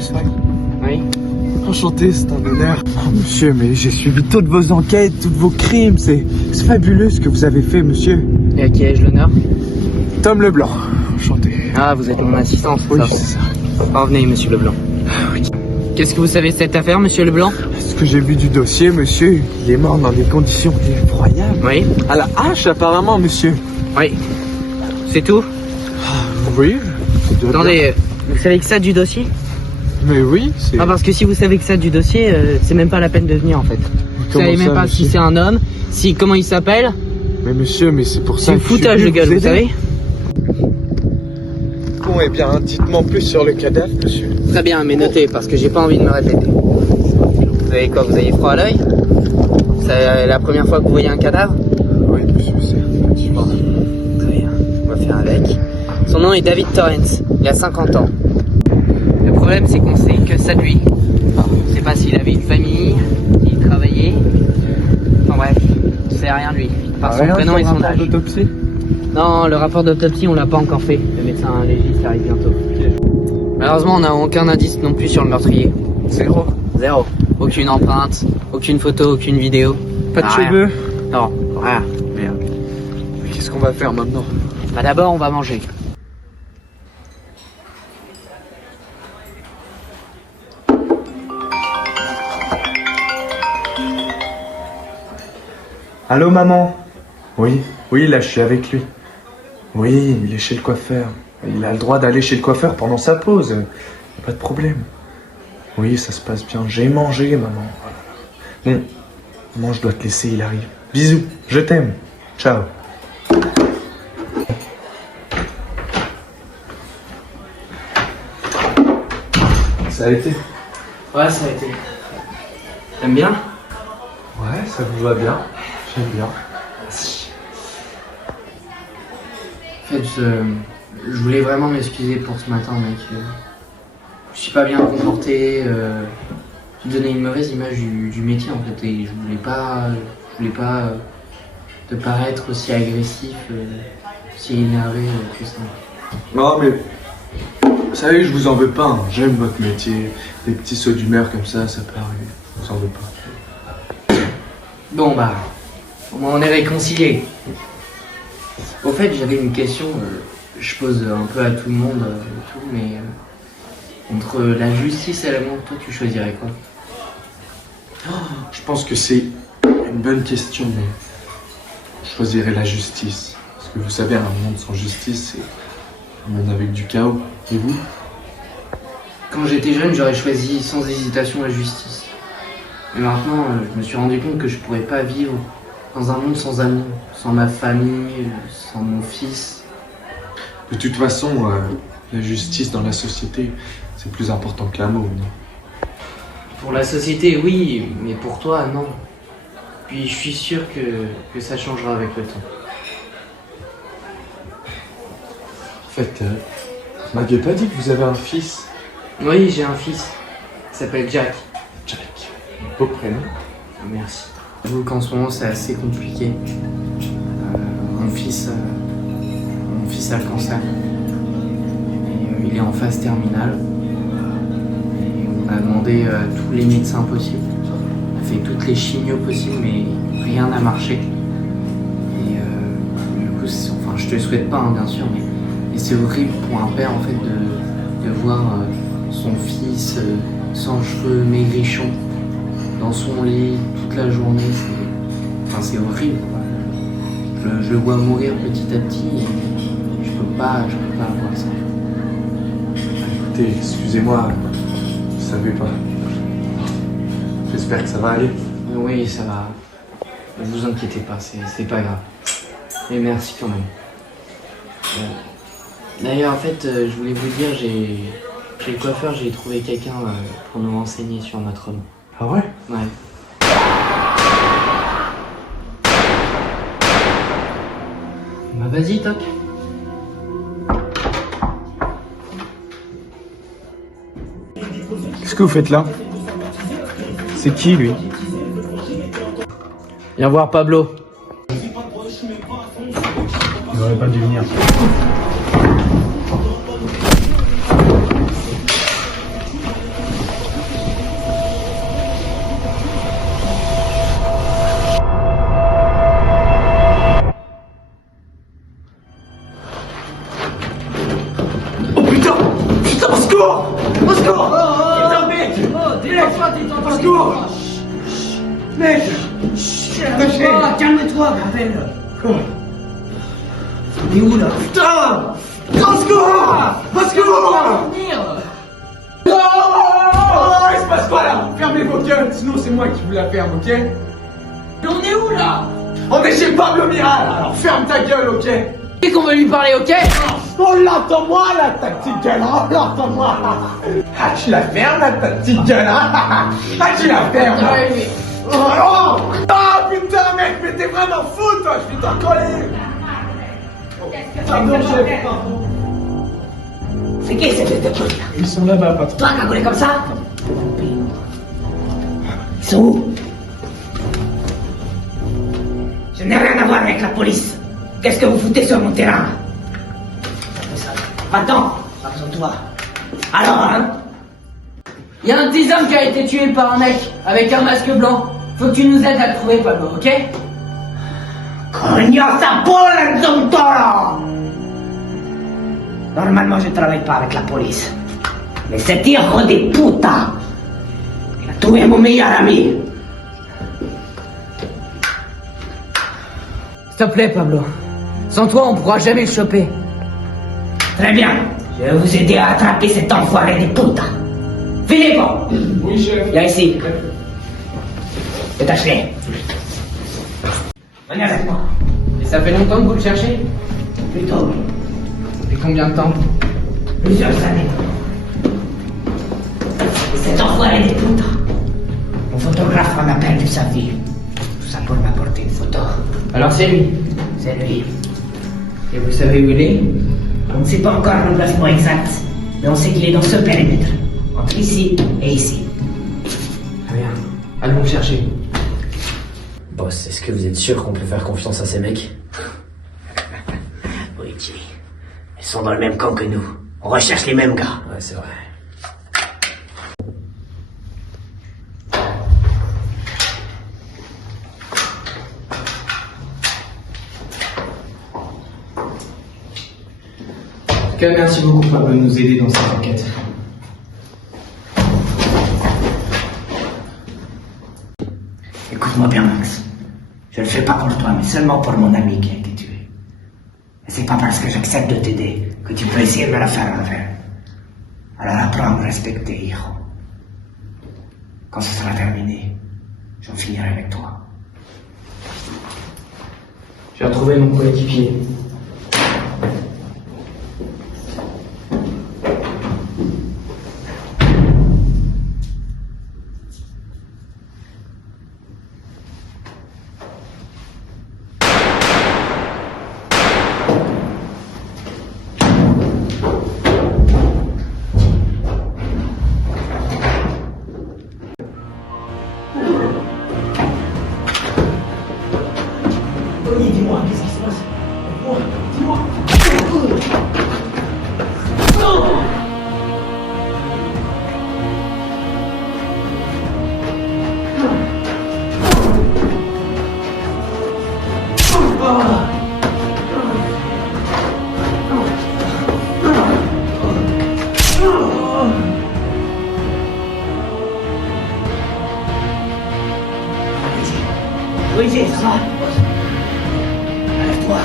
j'espère. Oui. Enchanté, c'est un honneur. Oh, monsieur, mais j'ai suivi toutes vos enquêtes, tous vos crimes. C'est fabuleux ce que vous avez fait, monsieur. Et à qui ai-je l'honneur? Tom Leblanc. Enchanté. Ah, vous êtes mon assistant, c'est Oui, ça? c'est ça. Revenez, monsieur Leblanc. Oui. Qu'est-ce que vous savez de cette affaire, monsieur Leblanc? Ce que j'ai vu du dossier, monsieur, il est mort dans des conditions effroyables. Oui. À la hache, apparemment, monsieur. Oui. C'est tout? Oui. ça doit bien. Attendez, vous savez que ça du dossier? Mais oui, c'est... Ah, parce que si vous savez que ça du dossier, c'est même pas la peine de venir en fait. Vous Comment savez même ça, pas monsieur si c'est un homme, comment il s'appelle. Mais monsieur, mais c'est pour ça C'est que le foutage je de suis gueule, venu vous savez. Bon, eh bien, dites-moi plus sur le cadavre, monsieur. Très bien, mais notez, parce que j'ai pas envie de me répéter. Vous avez quoi? Vous avez froid à l'œil? C'est la première fois que vous voyez un cadavre? Oui, monsieur, c'est effectivement. Très bien, on va faire avec. Son nom est David Torrance, il a 50 ans. Le problème c'est qu'on sait que ça de lui. On sait pas s'il avait une famille, s'il travaillait. Enfin bref, on sait rien de lui. Par son prénom et son âge. D'autopsie. Non, le rapport d'autopsie on l'a pas encore fait. Le médecin légiste arrive bientôt. Malheureusement on n'a aucun indice non plus sur le meurtrier. Zéro. Zéro. Aucune empreinte, aucune photo, aucune vidéo. Pas de Rien. cheveux. Non, rien. Merde. Mais qu'est-ce qu'on va faire maintenant? Bah d'abord on va manger. Allô, maman? Oui, là, je suis avec lui. Oui, il est chez le coiffeur. Il a le droit d'aller chez le coiffeur pendant sa pause. Pas de problème. Oui, ça se passe bien. J'ai mangé, maman. Bon, maman, je dois te laisser, il arrive. Bisous, je t'aime. Ciao. Ça a été? Ouais, ça a été. T'aimes bien? Ouais, ça vous va bien. J'aime bien. En fait, je voulais vraiment m'excuser pour ce matin, mec. Je suis pas bien comporté. Tu donnais une mauvaise image du métier, en fait, et je voulais pas te paraître aussi agressif, aussi énervé, tout ça. Non, mais vous savez, je vous en veux pas. Hein. J'aime votre métier. Des petits sauts d'humeur comme ça peut arriver. Je vous en veux pas. Bon, bah, au moins on est réconciliés. Au fait, j'avais une question. Je pose un peu à tout le monde, et tout, mais entre la justice et l'amour, toi, tu choisirais quoi? Je pense que c'est une bonne question, mais je choisirais la justice. Parce que vous savez, un monde sans justice, c'est un monde avec du chaos. Et vous? Quand j'étais jeune, j'aurais choisi sans hésitation la justice. Mais maintenant, je me suis rendu compte que je pourrais pas vivre dans un monde sans amour, sans ma famille, sans mon fils. De toute façon, la justice dans la société, c'est plus important que l'amour, non? Pour la société, oui, mais pour toi, non. Puis je suis sûr que ça changera avec le temps. En fait, vous m'aviez pas dit que vous avez un fils? Oui, j'ai un fils. Il s'appelle Jack. Jack. Beau prénom. Merci. J'avoue qu'en ce moment, c'est assez compliqué. Mon fils a le cancer. Et, il est en phase terminale. Et on a demandé à tous les médecins possibles. On a fait toutes les chimios possibles, mais rien n'a marché. Et du coup, enfin, je te le souhaite pas, hein, bien sûr, mais c'est horrible pour un père en fait de voir son fils sans cheveux, maigrichon, dans son lit toute la journée. C'est horrible, quoi. Je le vois mourir petit à petit et je peux pas avoir ça. Écoutez, excusez-moi, je savais pas. J'espère que ça va aller. Oui, ça va. Ne vous inquiétez pas, c'est pas grave. Mais merci quand même. D'ailleurs, en fait, je voulais vous dire, chez le coiffeur, j'ai trouvé quelqu'un pour nous renseigner sur notre homme. Ah ouais? Ouais. Bah vas-y, toc. Qu'est-ce que vous faites là? C'est qui, lui? Viens voir Pablo. Il aurait pas dû venir. Mec! Oh, calme-toi, bordel. On est où là? Putain! Au secours! Au secours! Oh, il se passe quoi là? Fermez vos gueules, sinon c'est moi qui vous la ferme, ok? Mais on est où là? On est chez Pablo Miral, alors ferme ta gueule, ok? Et qu'on veut lui parler, ok? Oh, l'entends-moi là, ta petite gueule, oh, l'entends-moi! Ah, tu la fermes là, ta petite gueule, hein? Ah, tu la fermes là! Oh, oh, oh, putain, mec, mais t'es vraiment fou, toi, je vais t'en coller! Pardon, chef, pardon. C'est qui ces deux trucs là? Ils sont là-bas, patron. Toi, cagoulé comme ça? Ils sont où? Je n'ai rien à voir avec la police. Qu'est-ce que vous foutez sur mon terrain? Attends, pas besoin de toi. Alors, hein? Il y a un de tes hommes qui a été tué par un mec avec un masque blanc. Faut que tu nous aides à le trouver, Pablo, ok? Coño, sa bola, dontoro! Normalement, je travaille pas avec la police. Mais cet hijo de puta, il a tué mon meilleur ami. S'il te plaît, Pablo. Sans toi, on pourra jamais le choper. Très bien. Je vais vous aider à attraper cet enfoiré de puta. Filippo! Oui, chef. Viens ici. Détache-les. Venez avec moi. Et ça fait longtemps que vous le cherchez? Plutôt, Depuis combien de temps? plusieurs années. Et cet enfoiré de puta, mon photographe m'en a perdu sa vie. Tout ça pour m'apporter une photo. Alors c'est lui. C'est lui. Et vous savez où il est? On ne sait pas encore l'emplacement exact, mais on sait qu'il est dans ce périmètre. Entre ici et ici. Très bien. Allons le chercher. Boss, est-ce que vous êtes sûr qu'on peut faire confiance à ces mecs? Oui, Jay. Ils sont dans le même camp que nous. On recherche les mêmes gars. Ouais, c'est vrai. En tout cas, merci beaucoup Pablo de nous aider dans cette enquête. Écoute-moi bien, Max. Je le fais pas pour toi, mais seulement pour mon ami qui a été tué. Et c'est pas parce que j'accepte de t'aider que tu peux essayer de me la faire à l'envers. Alors apprends à me respecter, hijo. Quand ce sera terminé, j'en finirai avec toi. J'ai retrouvé mon coéquipier. Tony, dis-moi, qu'est-ce qui se passe? Dis-moi. Luigi, ça va? Lève-toi.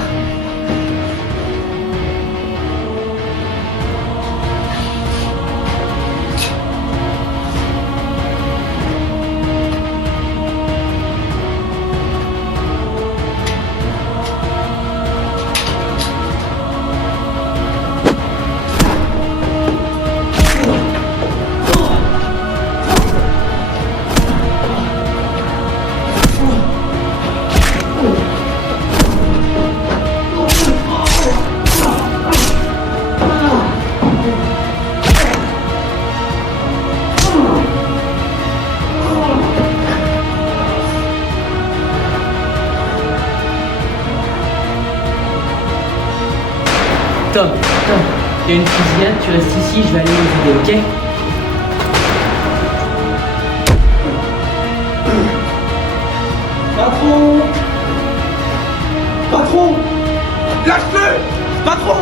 Tom, il y a une fusillade, tu restes ici, je vais aller les aider, ok? Patron! Patron! Lâche-le! Patron!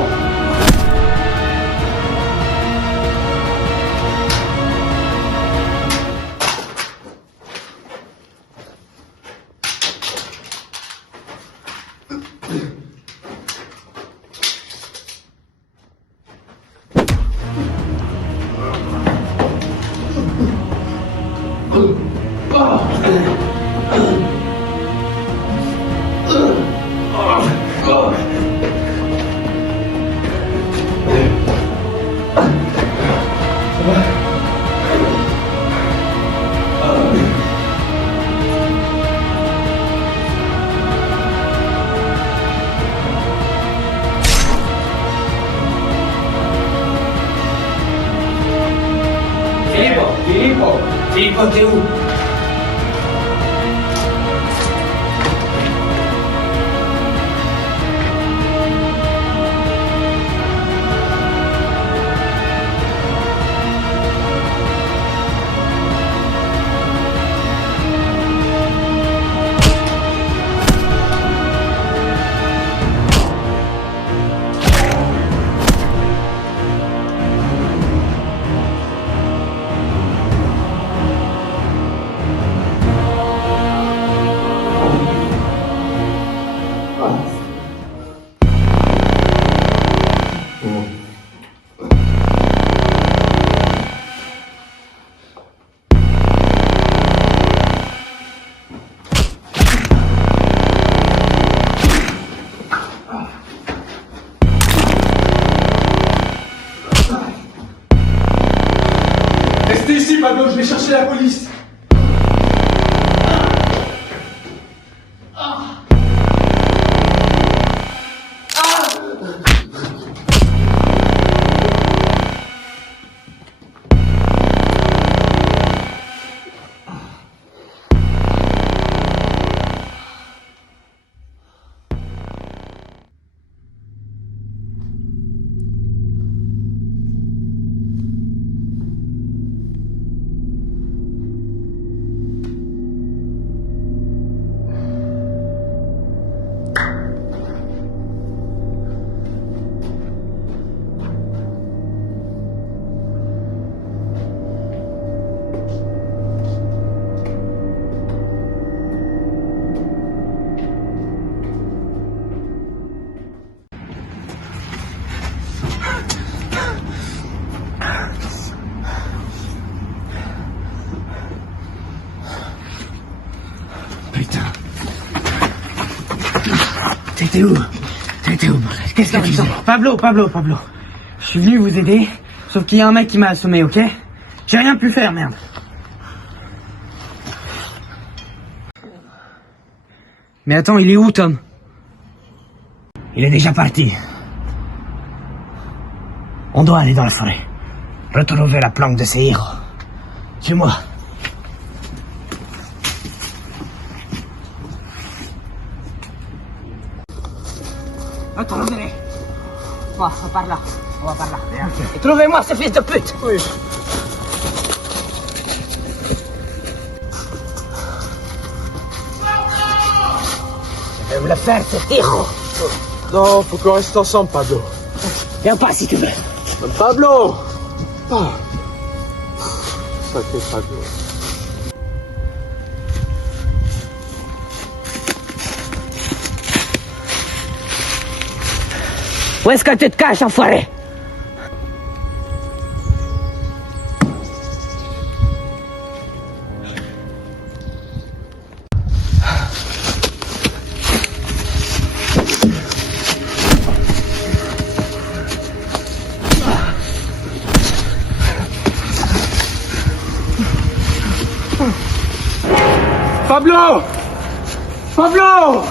Filippo, t'es où? Restez ici, Pablo, je vais chercher la police. T'étais où? Qu'est-ce que tu fais? Pablo. Je suis venu vous aider, sauf qu'il y a un mec qui m'a assommé, ok? J'ai rien pu faire, merde. Mais attends, il est où, Tom? Il est déjà parti. On doit aller dans la forêt. Retrouver la planque de ses héros. Suis-moi. Attends, venez. On va par là. Et trouvez-moi ce fils de pute. Oui. Je vais me le faire, cet héros. Non, faut qu'on reste ensemble, Pablo. Viens pas si tu veux. Pablo! Oh. Sacré Pablo. Où est-ce que tu te caches, enfoiré? Pablo! Pablo!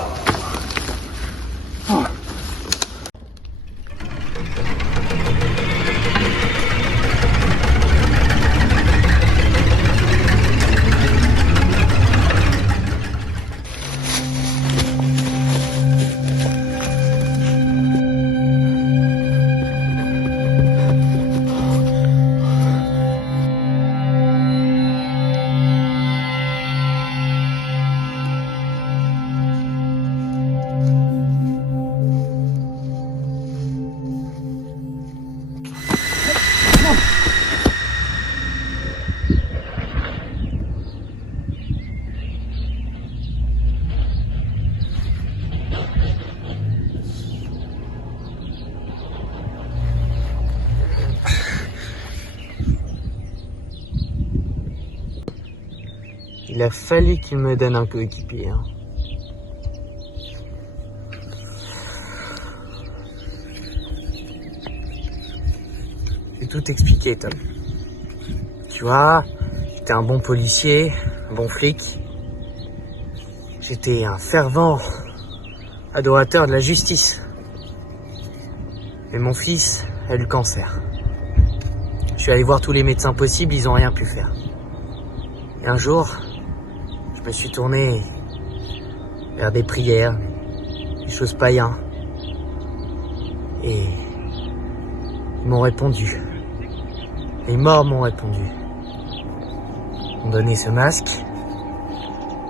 Il a fallu qu'il me donne un coéquipier. Hein. J'ai tout expliqué, Tom. Tu vois, j'étais un bon policier, un bon flic. J'étais un fervent adorateur de la justice. Mais mon fils a eu le cancer. Je suis allé voir tous les médecins possibles, ils n'ont rien pu faire. Et un jour, je me suis tourné vers des prières, des choses païens. Et ils m'ont répondu. Les morts m'ont répondu. Ils m'ont donné ce masque,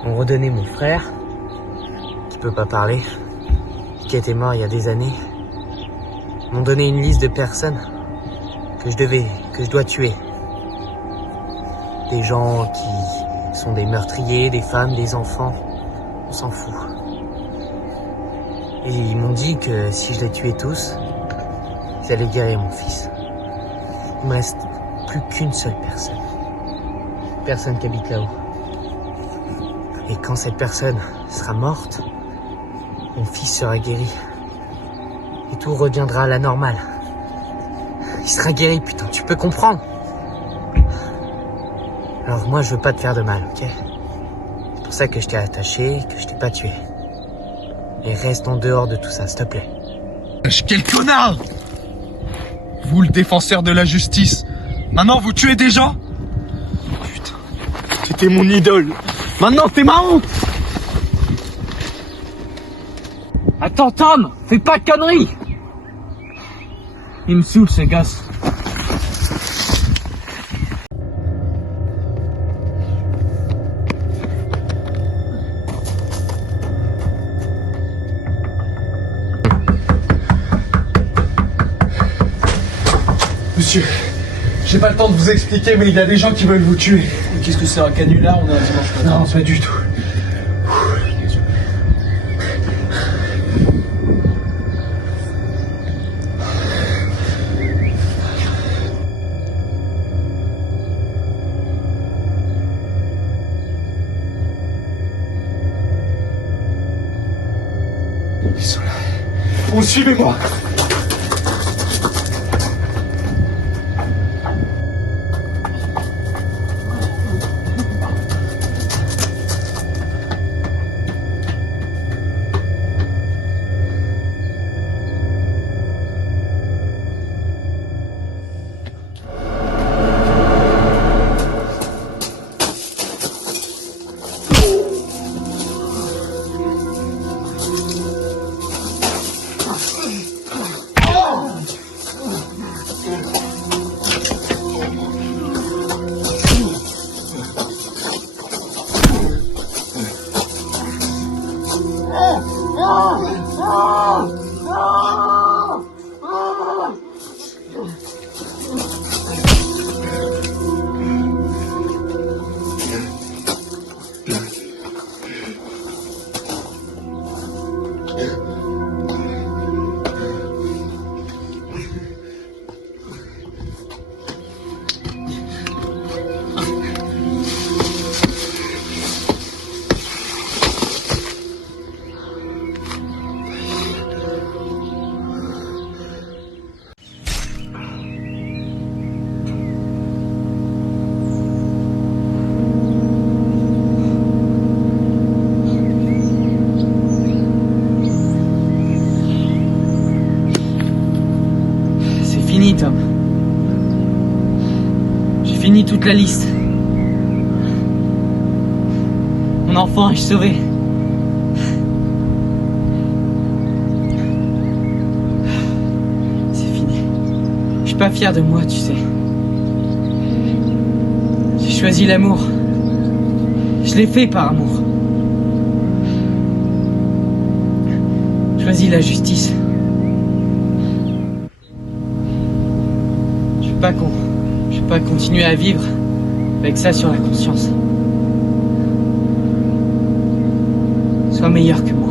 m'ont redonné mon frère, qui peut pas parler, qui était mort il y a des années. Ils m'ont donné une liste de personnes que je dois tuer. Des gens qui sont des meurtriers, des femmes, des enfants, on s'en fout. Et ils m'ont dit que si je les tuais tous, ils allaient guérir mon fils. Il me reste plus qu'une seule personne. Personne qui habite là-haut. Et quand cette personne sera morte, mon fils sera guéri. Et tout reviendra à la normale. Il sera guéri, putain, tu peux comprendre? Alors moi, je veux pas te faire de mal, ok? C'est pour ça que je t'ai attaché, que je t'ai pas tué. Et reste en dehors de tout ça, s'il te plaît. Quel connard! Vous, le défenseur de la justice, maintenant vous tuez des gens? Putain, t'étais mon idole. Maintenant t'es ma honte! Attends, Tom, fais pas de conneries. Il me saoule, ce gosse. Monsieur, j'ai pas le temps de vous expliquer, mais il y a des gens qui veulent vous tuer. Qu'est-ce que c'est, un canular? On est un dimanche matin. Non, pas du tout. Ils sont là. Bon, suivez-moi. Tom. J'ai fini toute la liste. Mon enfant est sauvé. C'est fini. Je suis pas fier de moi, tu sais. J'ai choisi l'amour. Je l'ai fait par amour. J'ai choisi la justice. Je vais pas continuer à vivre avec ça sur la conscience. Sois meilleur que moi.